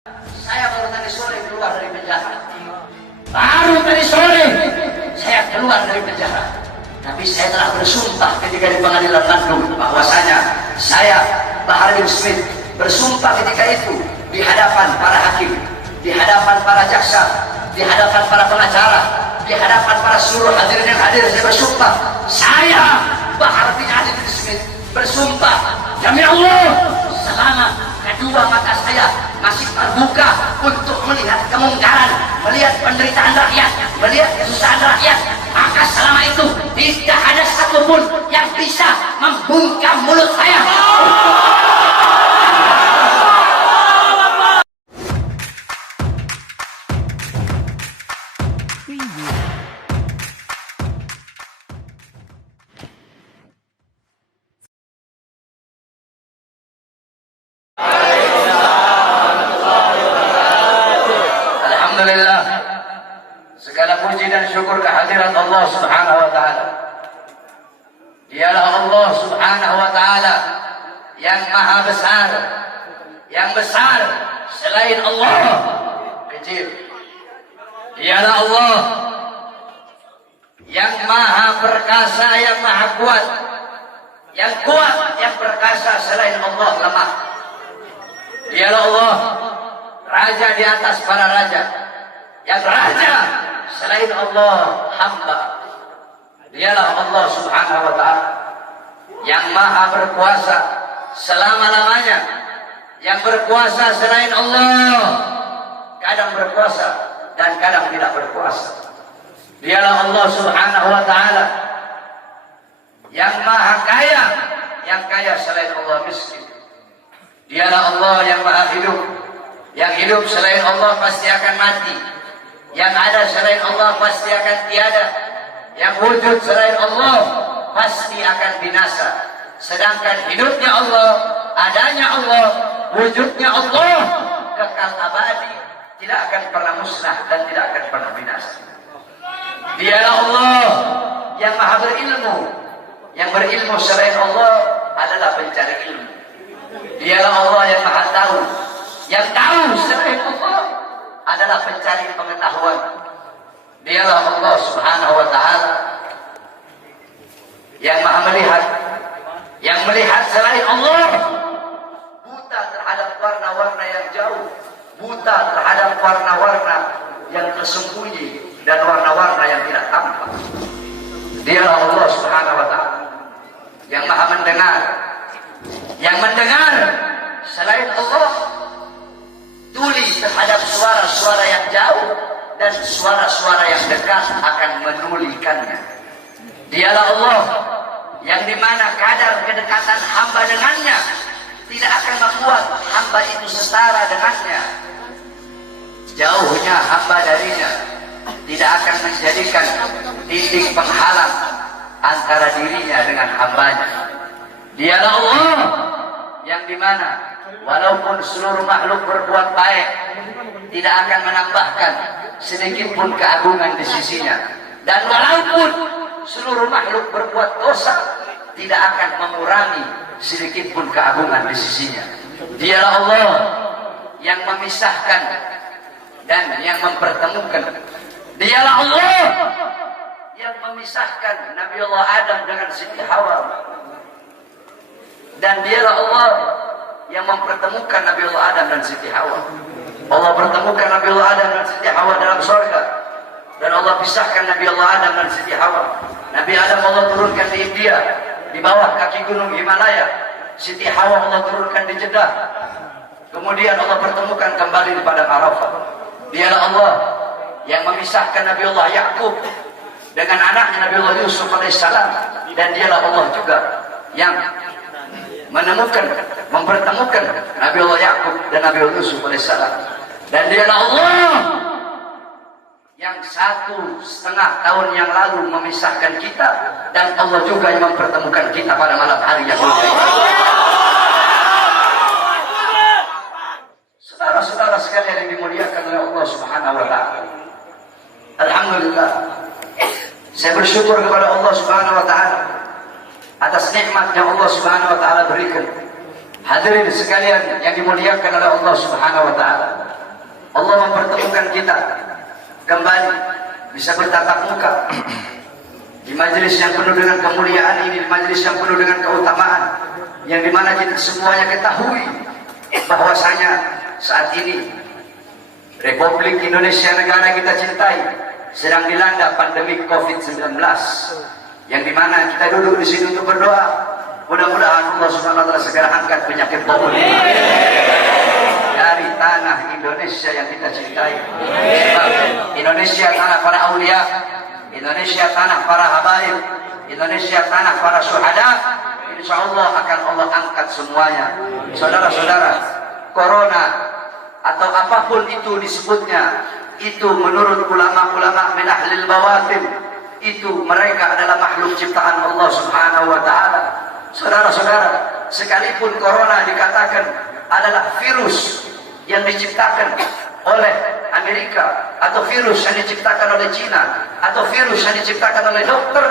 Saya baru tadi sore keluar dari penjara. Baru tadi sore saya keluar dari penjara. Tapi saya telah bersumpah ketika di pengadilan Bandung bahwasanya saya, Bahar bin Smith, bersumpah ketika itu di hadapan para hakim, di hadapan para jaksa, di hadapan para pengacara, di hadapan para seluruh hadirin yang hadir. Saya bersumpah, saya, Bahar bin Ali bin Smith, bersumpah demi Allah, selama kedua mata saya masih terbuka untuk melihat kemungkaran, melihat penderitaan rakyat, melihat kesusahan rakyat, maka selama itu tidak ada satupun yang bisa membungkam mulut saya. Alhamdulillah, segala puji dan syukur kehadirat Allah Subhanahu wa taala. Dialah Allah Subhanahu wa taala yang maha besar, yang besar selain Allah kecil. Dialah Allah yang maha perkasa, yang maha kuat, yang kuat, yang perkasa selain Allah lemah. Dialah Allah raja di atas para raja, yang raja selain Allah hamba. Dialah Allah Subhanahu wa ta'ala yang maha berkuasa selama-lamanya, yang berkuasa selain Allah kadang berkuasa dan kadang tidak berkuasa. Dialah Allah Subhanahu wa ta'ala yang maha kaya, yang kaya selain Allah miskin. Dialah Allah yang maha hidup, yang hidup selain Allah pasti akan mati, yang ada selain Allah pasti akan tiada, yang wujud selain Allah pasti akan binasa. Sedangkan hidupnya Allah, adanya Allah, wujudnya Allah kekal abadi, tidak akan pernah musnah dan tidak akan pernah binasa. Dialah Allah yang maha berilmu, yang berilmu selain Allah adalah pencari ilmu. Dialah Allah yang maha tahu, yang tahu selain Allah adalah pencari pengetahuan. Dialah Allah Subhanahu wa ta'ala yang maha melihat, yang melihat selain Allah buta terhadap warna-warna yang jauh, buta terhadap warna-warna yang tersembunyi dan warna-warna yang tidak tampak. Dialah Allah Subhanahu wa ta'ala yang maha mendengar, yang mendengar selain Allah tuli terhadap suara-suara yang jauh dan suara-suara yang dekat akan menulikannya. Dialah Allah yang dimana kadar kedekatan hamba dengannya tidak akan membuat hamba itu setara dengannya. Jauhnya hamba darinya tidak akan menjadikan dinding penghalang antara dirinya dengan hambanya. Dialah Allah yang dimana walaupun seluruh makhluk berbuat baik tidak akan menambahkan sedikit pun keagungan di sisinya, dan walaupun seluruh makhluk berbuat dosa tidak akan mengurangi sedikit pun keagungan di sisinya. Dialah Allah yang memisahkan dan yang mempertemukan. Dialah Allah yang memisahkan Nabi Allah Adam dengan Siti Hawa, dan dialah Allah yang mempertemukan Nabi Allah Adam dan Siti Hawa. Allah pertemukan Nabi Allah Adam dan Siti Hawa dalam surga, dan Allah pisahkan Nabi Allah Adam dan Siti Hawa. Nabi Adam Allah turunkan di India, di bawah kaki gunung Himalaya. Siti Hawa Allah turunkan di Jeddah. Kemudian Allah pertemukan kembali di padang Arafah. Dialah Allah yang memisahkan Nabi Allah Yakub dengan anaknya Nabi Allah Yusuf alaihissalam, dan dialah Allah juga yang menemukan, mempertemukan Nabi Allah Yakub dan Nabi Allah Yusuf alaihissalam. Dan dialah Allah yang 1,5 tahun yang lalu memisahkan kita, dan Allah juga yang mempertemukan kita pada malam hari yang mulia ini. Saudara-saudara sekalian yang dimuliakan oleh Allah Subhanahu wa ta'ala, alhamdulillah, saya bersyukur kepada Allah Subhanahu wa ta'ala atas nikmat yang Allah Subhanahu wa ta'ala berikan. Hadirin sekalian yang dimuliakan oleh Allah Subhanahu wa ta'ala, Allah mempertemukan kita kembali bisa bertatap muka di majelis yang penuh dengan kemuliaan ini, di majelis yang penuh dengan keutamaan, yang dimana kita semuanya ketahui bahwasanya saat ini Republik Indonesia, negara kita cintai, sedang dilanda pandemi COVID-19, yang dimana kita duduk di sini untuk berdoa. Mudah-mudahan Allah Subhanahu wa Ta'ala segera angkat penyakit COVID dari tanah Indonesia yang kita cintai. Sebab Indonesia tanah para aulia, Indonesia tanah para habaib, Indonesia tanah para syuhada. Insya Allah akan Allah angkat semuanya. Saudara-saudara, corona atau apapun itu disebutnya, itu menurut ulama-ulama min ahlil bawatin, itu mereka adalah makhluk ciptaan Allah Subhanahu wa Ta'ala. Saudara-saudara, sekalipun corona dikatakan adalah virus yang diciptakan oleh Amerika, atau virus yang diciptakan oleh Cina, atau virus yang diciptakan oleh dokter,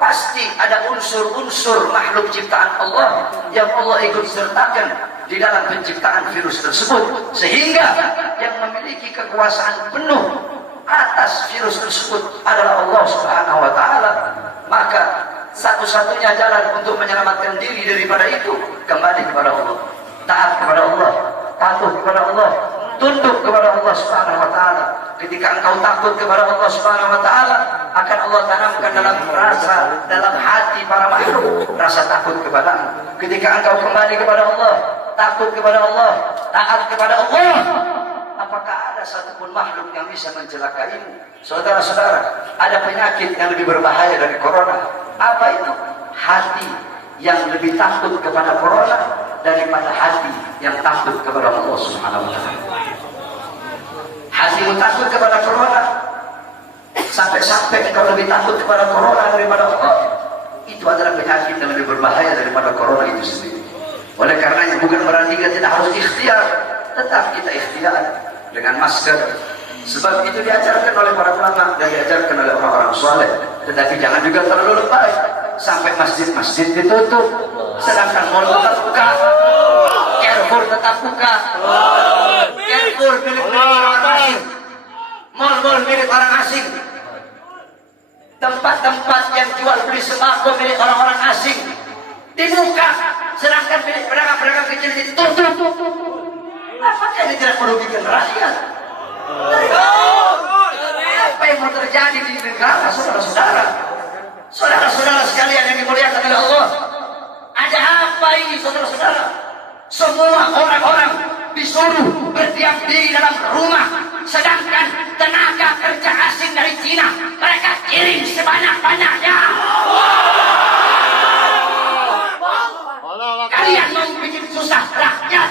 pasti ada unsur-unsur makhluk ciptaan Allah yang Allah ikut sertakan di dalam penciptaan virus tersebut, sehingga yang memiliki kekuasaan penuh atas virus tersebut adalah Allah Subhanahu wa Ta'ala. Maka satu-satunya jalan untuk menyelamatkan diri daripada itu, kembali kepada Allah, taat kepada Allah, patuh kepada Allah, tunduk kepada Allah Subhanahu wa Ta'ala. Ketika engkau takut kepada Allah Subhanahu wa Ta'ala, akan Allah tanamkan dalam hati para makhluk rasa takut kepada. Ketika engkau kembali kepada Allah, takut kepada Allah, taat kepada Allah, apakah ada satupun makhluk yang bisa mencelakaimu? Saudara-saudara, ada penyakit yang lebih berbahaya dari corona. Apa itu? Hati yang lebih takut kepada corona daripada hati yang takut kepada Allah Subhanahu wa Ta'ala. Hatimu takut kepada corona, sampai-sampai engkau lebih takut kepada corona daripada Allah. Itu adalah penyakit yang lebih berbahaya daripada corona itu sendiri. Oleh karenanya bukan berarti kita tidak harus ikhtiar, tetap kita ikhtiar dengan masker. Sebab itu diajarkan oleh para ulama dan diajarkan oleh orang-orang soleh. Tetapi jangan juga terlalu lebay sampai masjid-masjid ditutup, sedangkan mal tetap buka, Carrefour tetap buka, Carrefour milik orang asing, mal-mal milik orang asing, tempat-tempat yang jual beli sembako milik orang-orang asing dibuka, sedangkan milik pedagang-pedagang kecil ditutup. Apakah ini tidak merugikan rakyat? Apa yang mau terjadi di negara, saudara-saudara? Saudara-saudara sekalian yang dimuliakan oleh Allah, ada apa ini, saudara-saudara? Semua orang-orang disuruh berdiam diri dalam rumah, sedangkan tenaga kerja asing dari Cina mereka kirim sebanyak-banyaknya. Kalian mau bikin susah rakyat,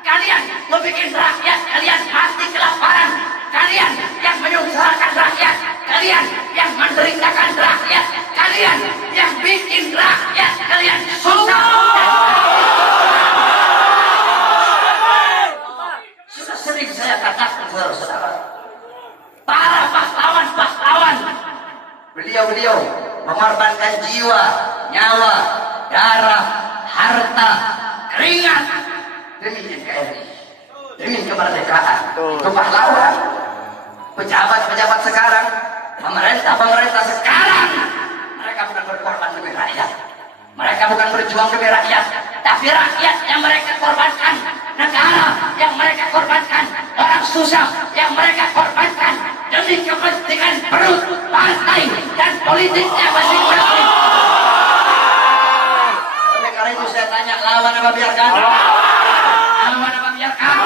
kalian mau bikin rakyat kalian mati kelaparan, kalian yang menyusahkan rakyat, kalian yang menderitakan rakyat, kalian yang bikin rakyat kalian susah. Sudah sering saya katakan, saudara-saudara, para pahlawan-pahlawan, beliau-beliau mengorbankan jiwa, nyawa, darah, harta, keringat demi NKRI, demi kemerdekaan. Itu pahlawan. Pejabat-pejabat sekarang, pemerintah sekarang, mereka bukan berkorban demi rakyat, mereka bukan berjuang demi rakyat, tapi rakyat yang mereka korbankan, negara yang mereka korbankan, orang susah yang mereka korbankan demi kepentingan perut, partai, dan politiknya masing-masing. Oleh karena itu saya tanya, lawan apa biarkan? Lawan apa biarkan?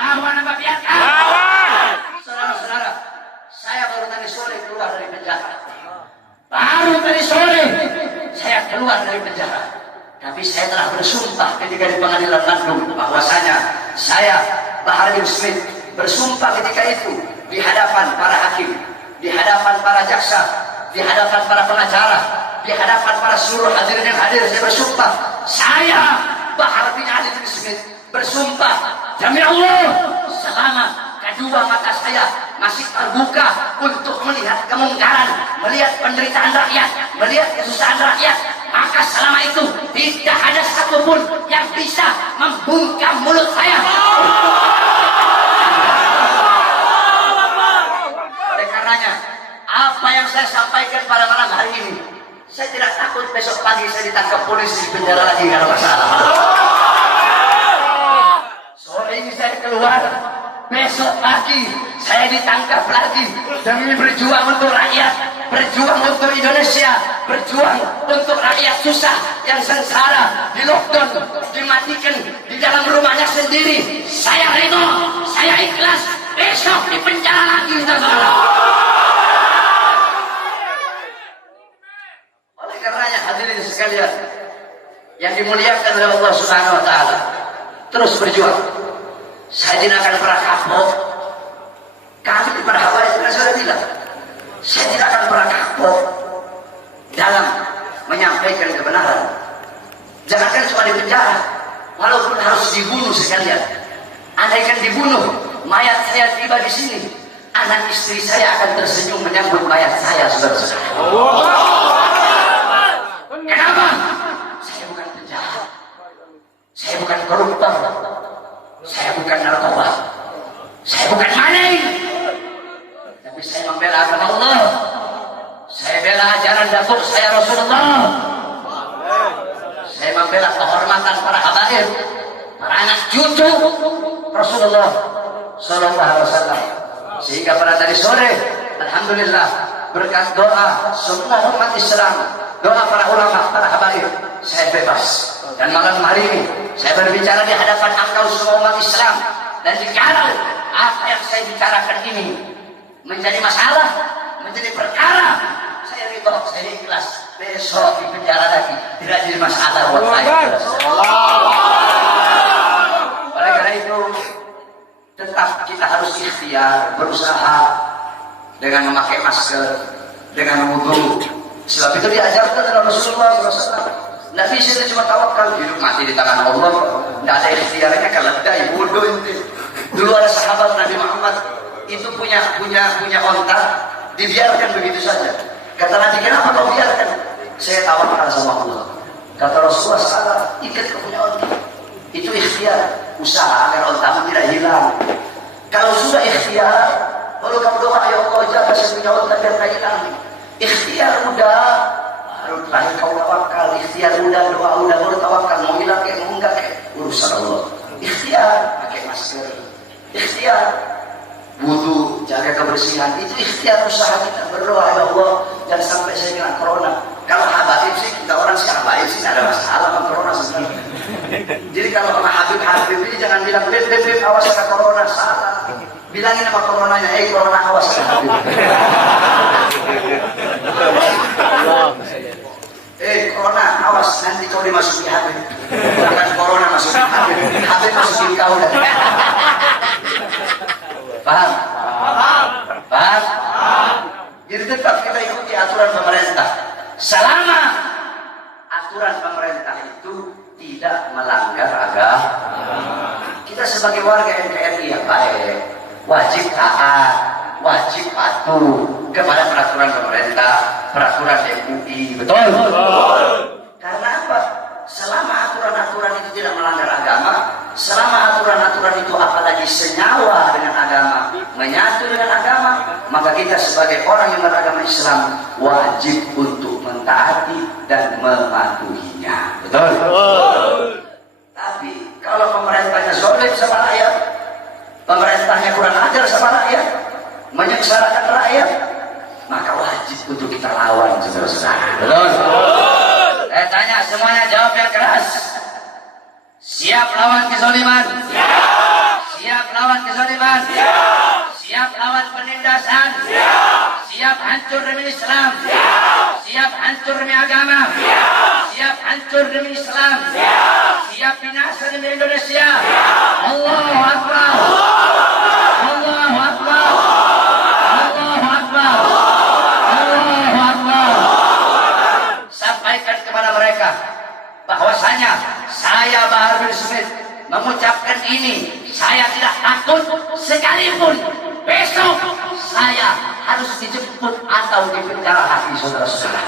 Lawan apa biarkan? Saudara-saudara, saya baru tadi sore keluar dari penjara. Baru tadi sore saya keluar dari penjara. Tapi saya telah bersumpah ketika di pengadilan Bandung bahwasanya saya, Bahar bin Smith, bersumpah ketika itu di hadapan para hakim, di hadapan para jaksa, di hadapan para pengacara, di hadapan para seluruh hadirin yang hadir. Saya bersumpah, saya Bahar bin Ali bin Smith bersumpah demi Allah, selama kedua mata saya masih terbuka untuk melihat kemungkaran, melihat penderitaan rakyat, melihat kesusahan rakyat, maka selama itu tidak ada satupun yang bisa membungkam mulut saya. Saya tidak takut besok pagi saya ditangkap polisi di penjara lagi kalau masalah. Sore ini saya keluar, besok pagi saya ditangkap lagi demi berjuang untuk rakyat, berjuang untuk Indonesia, berjuang untuk rakyat susah yang sengsara, di lockdown, dimatikan di dalam rumahnya sendiri. Saya ridho, saya ikhlas, besok di penjara lagi, saudara. Oleh karenanya hadirin sekalian yang dimuliakan oleh Allah Subhanahu wa taala, terus berjuang. Saya tidak akan pernah kapok. Kami di para habaib sudah bilang, saya tidak akan pernah kapok dalam menyampaikan kebenaran. Jangankan cuma di penjara, walaupun harus dibunuh sekalian. Andaikan dibunuh, mayat saya tiba di sini, anak istri saya akan tersenyum menyambut mayat saya, saudara-saudara. Kenapa? Saya bukan penjahat, saya bukan koruptor, saya bukan narkoba, saya bukan maling, tapi saya membela agama Allah. Saya bela ajaran datuk saya Rasulullah. Saya membela kehormatan para habaib, para anak cucu Rasulullah Sallallahu Alaihi Wasallam. Sehingga pada tadi sore, alhamdulillah, berkat doa semua umat Islam, doa para ulama, para habaib, saya bebas. Dan malam hari ini saya berbicara di hadapan engkau semua umat Islam. Dan jikalau apa yang saya bicarakan ini menjadi masalah, menjadi perkara, saya ridho, saya ikhlas. Besok di penjara lagi tidak jadi masalah buat saya. Oleh karena itu, tetap kita harus ikhtiar, berusaha dengan memakai masker, dengan wudu. Sebab itu diajarkan oleh Rasulullah SAW. Nabi saya cuma tawakal, hidup mati di tangan Allah. Tidak ada ikhtiarnya, keledai, wudu itu. Dulu ada sahabat Nabi Muhammad itu punya onta, dibiarkan begitu saja. Kata Nabi, kenapa kau biarkan? Saya tawakal sama Allah. Kata Rasulullah, salah, ikat ke punya onta. Itu ikhtiar, usaha agar ontamu tidak hilang. Kalau sudah ikhtiar, lalu kamu doa, ya Allah, jaga saya punya onta biar tidak hilang. Ikhtiar udah, baru terakhir kau tawakal. Ikhtiar udah, doa udah, baru tawakal. Mau hilang kayak mau enggak kayak urusan Allah. Ikhtiar, pakai masker. Ikhtiar, wudu, jaga kebersihan. Itu ikhtiar usaha kita, berdoa, ya Allah, jangan sampai saya kena corona. Kalau habaib sih, kita orang sih habaib sih, tidak ada masalah sama corona sebenarnya. Jadi kalau sama Habib ini jangan bilang, Beb, awas kena corona, salah. Bilangin sama coronanya, corona awas kena Habib. Corona awas, nanti kau dimasuki Habib. Bukan corona masuki Habib, Habib masukin kau. Paham? Paham? Jadi tetap kita ikuti aturan pemerintah. Selama aturan pemerintah itu tidak melanggar agama, kita sebagai warga NKRI yang baik wajib taat, wajib patuh kepada peraturan pemerintah, peraturan MUI. Betul? Karena apa? Selama aturan-aturan itu tidak melanggar agama, selama aturan-aturan itu apalagi senyawa dengan agama, menyatu dengan agama, maka kita sebagai orang yang beragama Islam wajib untuk mentaati dan mematuhinya. Betul? Tapi kalau pemerintahnya zalim sama rakyat, pemerintahnya kurang ajar sama rakyat, menyengsarakan rakyat, maka wajib untuk kita lawan, saudara-saudara. Betul? Saya tanya semuanya, jawab yang keras. Siap lawan kezaliman? Siap. Siap lawan kezaliman? Siap. Siap lawan penindasan? Siap. Siap hancur demi Islam? Siap. Siap hancur demi agama? Siap. Siap hancur demi Islam? Siap. Siap binasa demi Indonesia? Siap. Allahu Akbar. Allahu Akbar. Allahu Akbar. Allahu Akbar. Sampaikan kepada mereka bahwasanya saya Bahar bin Smith mengucapkan ini, saya tidak takut sekalipun besok saya harus dijemput atau dipenjara lagi, saudara-saudara.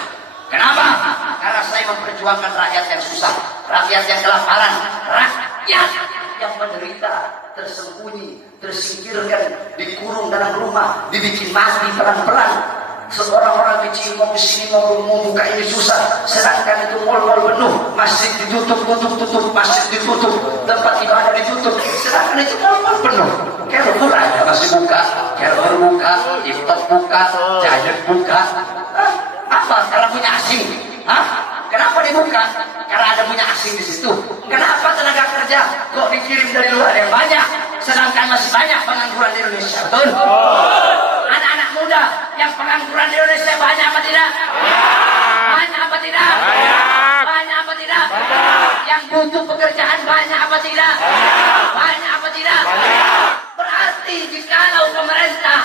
Kenapa? Karena saya memperjuangkan rakyat yang susah, rakyat yang kelaparan, rakyat yang menderita, tersembunyi, tersingkirkan, dikurung dalam rumah, dibikin mati pelan-pelan. Seorang-orang kecil mau kesini mau buka ini susah, sedangkan itu mal-mal penuh, masjid ditutup, masjid ditutup, tempat ibadah ditutup, sedangkan itu mal-mal penuh. Carrefour ada masih buka, Carrefour buka, TikTok buka, Giant buka. Apa? Karena punya asing. Kenapa dibuka? Karena ada punya asing di situ. Kenapa tenaga kerja kok dikirim dari luar yang banyak, sedangkan masih banyak pengangguran di Indonesia? Betul? Anak-anak muda yang pengangguran di Indonesia banyak apa tidak? Banyak apa tidak? Banyak apa tidak? Yang butuh pekerjaan banyak apa tidak? Banyak apa tidak? Berarti jikalau pemerintah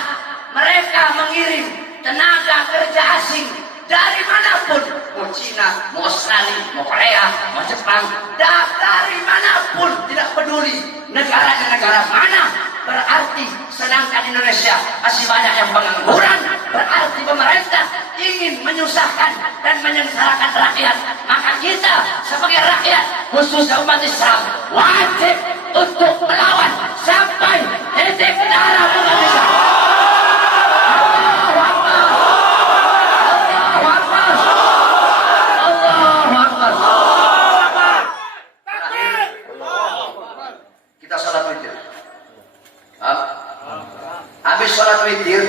mereka mengirim tenaga kerja asing dari manapun, mau Cina, mau Australia, mau Korea, mau Jepang, dari manapun, tidak peduli negara mana, berarti sedangkan Indonesia masih banyak yang pengangguran, berarti pemerintah ingin menyusahkan dan menyengsarakan rakyat. Maka kita sebagai rakyat, khususnya umat Islam, wajib untuk melawan sampai titik darah penghabisan. Kita sholat witir. Habis sholat witir,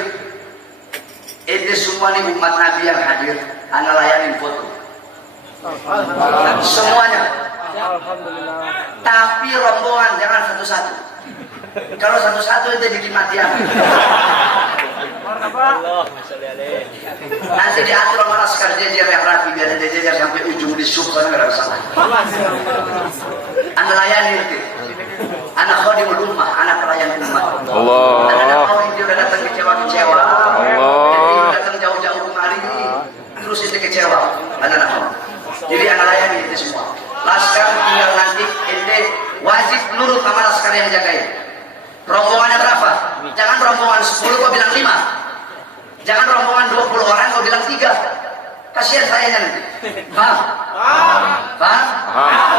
ini semua nih umat Nabi yang hadir, ana layanin foto. Semuanya. Tapi rombongan jangan satu-satu. Kalau satu-satu itu bikin matian. Nanti diatur sama laskar jejer yang rapi, biar ada jejer sampai ujung di subhan nggak ada salah. Anda layani itu. Anak khodimul ummah, anak pelayan umat. Allah. Anak mau dia udah datang kecewa-kecewa. Jadi datang jauh-jauh kemari, terus itu kecewa. Anak mau. Jadi anak layani itu semua. Laskar tinggal nanti ente wajib nurut sama laskar yang jagain. Rombongannya berapa? Jangan rombongan 10 kau bilang 5. Jangan rombongan 20 orang kau bilang 3. Kasihan saya nanti. Paham? Paham?